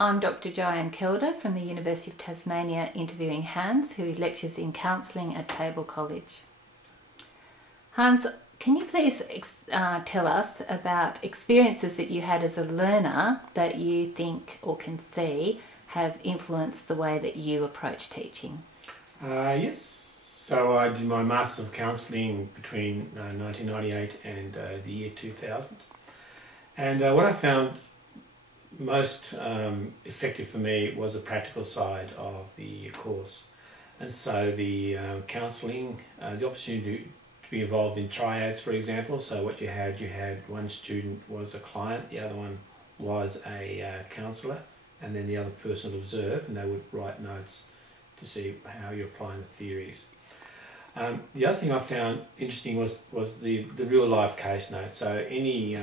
I'm Dr. Joanne Kelder from the University of Tasmania, interviewing Hans, who lectures in counselling at Table College. Hans, can you please tell us about experiences that you had as a learner that you think or can see have influenced the way that you approach teaching? Yes. So I did my Masters of Counselling between 1998 and the year 2000. And what I found most effective for me was the practical side of the course. And so the counselling, the opportunity to be involved in triads, for example. So what you had one student was a client, the other one was a counsellor, and then the other person would observe, and they would write notes to see how you're applying the theories. The other thing I found interesting was the real life case notes. So any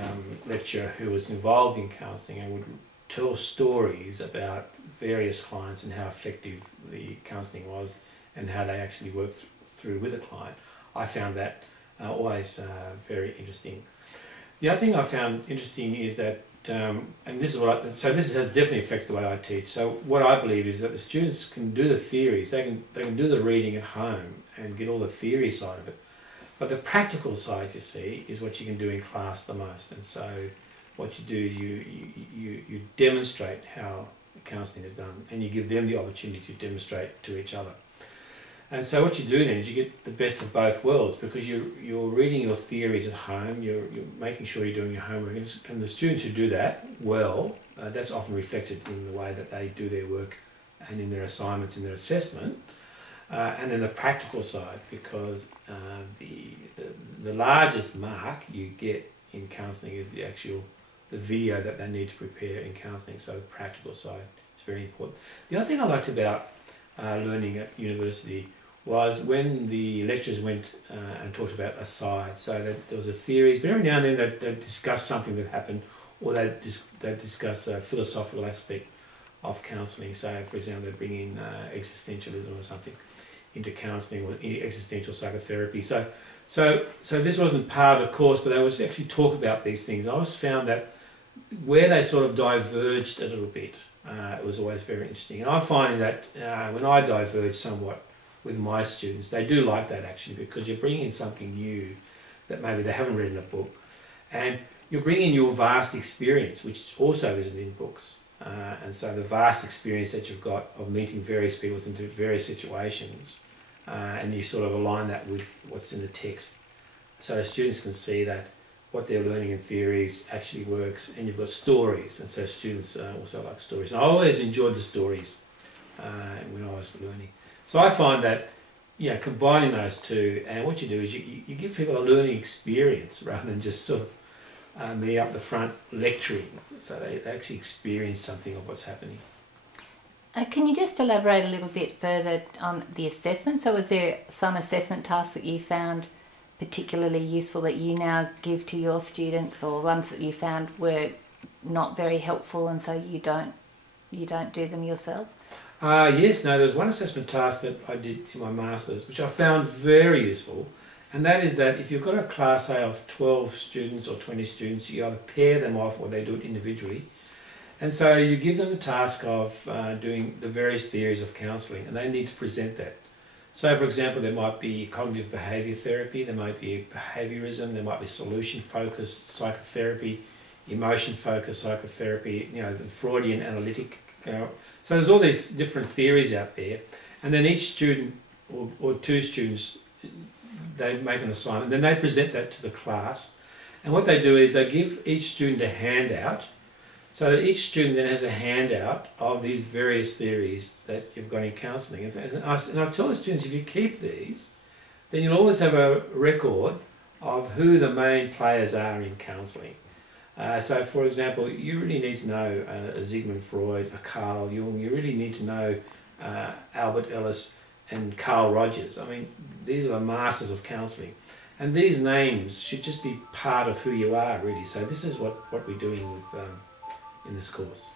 lecturer who was involved in counselling and would tell stories about various clients and how effective the counselling was and how they actually worked through with a client. I found that always very interesting. The other thing I found interesting is that, and this is what this has definitely affected the way I teach. So what I believe is that the students can do the theories, they can do the reading at home and get all the theory side of it, but the practical side, you see, is what you can do in class the most. And so what you do is you demonstrate how counselling is done, and you give them the opportunity to demonstrate to each other. And so what you do then is you get the best of both worlds, because you're reading your theories at home, you're making sure you're doing your homework, and the students who do that well, that's often reflected in the way that they do their work and in their assignments, in their assessment. And then the practical side, because the largest mark you get in counselling is the video that they need to prepare in counselling. So the practical side is very important. The other thing I liked about learning at university was when the lecturers went and talked about aside. So that there was a theories, but every now and then they'd discuss something that happened, or they'd discuss a philosophical aspect of counselling. So for example, they'd bring in existentialism or something into counselling, or existential psychotherapy. So this wasn't part of the course, but they would actually talk about these things. I always found that where they sort of diverged a little bit, it was always very interesting. And I'm finding that when I diverge somewhat with my students, they do like that actually, because you're bringing in something new that maybe they haven't read in a book, and you're bringing your vast experience, which also isn't in books. And so the vast experience that you've got of meeting various people into various situations, and you sort of align that with what's in the text, so students can see that what they're learning in theories actually works. And you've got stories, and so students also like stories. And I always enjoyed the stories when I was learning. So I find that, combining those two, and what you do is you give people a learning experience rather than just sort of me up the front lecturing, so they actually experience something of what's happening. Can you just elaborate a little bit further on the assessment? So was there some assessment tasks that you found particularly useful that you now give to your students, or ones that you found were not very helpful and so you don't do them yourself? Yes, no, there's one assessment task that I did in my Masters which I found very useful, and that is that if you've got a class, say, of 12 students or 20 students, you either pair them off or they do it individually. And so you give them the task of doing the various theories of counselling, and they need to present that. So for example, there might be cognitive behaviour therapy, there might be behaviourism, there might be solution-focused psychotherapy, emotion-focused psychotherapy, the Freudian analytic. So there's all these different theories out there, and then each student or two students, they make an assignment, then they present that to the class, and what they do is they give each student a handout, so that each student then has a handout of these various theories that you've got in counselling. And I tell the students, if you keep these, then you'll always have a record of who the main players are in counselling. So for example, you really need to know Sigmund Freud, Carl Jung, you really need to know Albert Ellis and Carl Rogers. I mean, these are the masters of counselling. And these names should just be part of who you are, really. So this is what we're doing with in this course.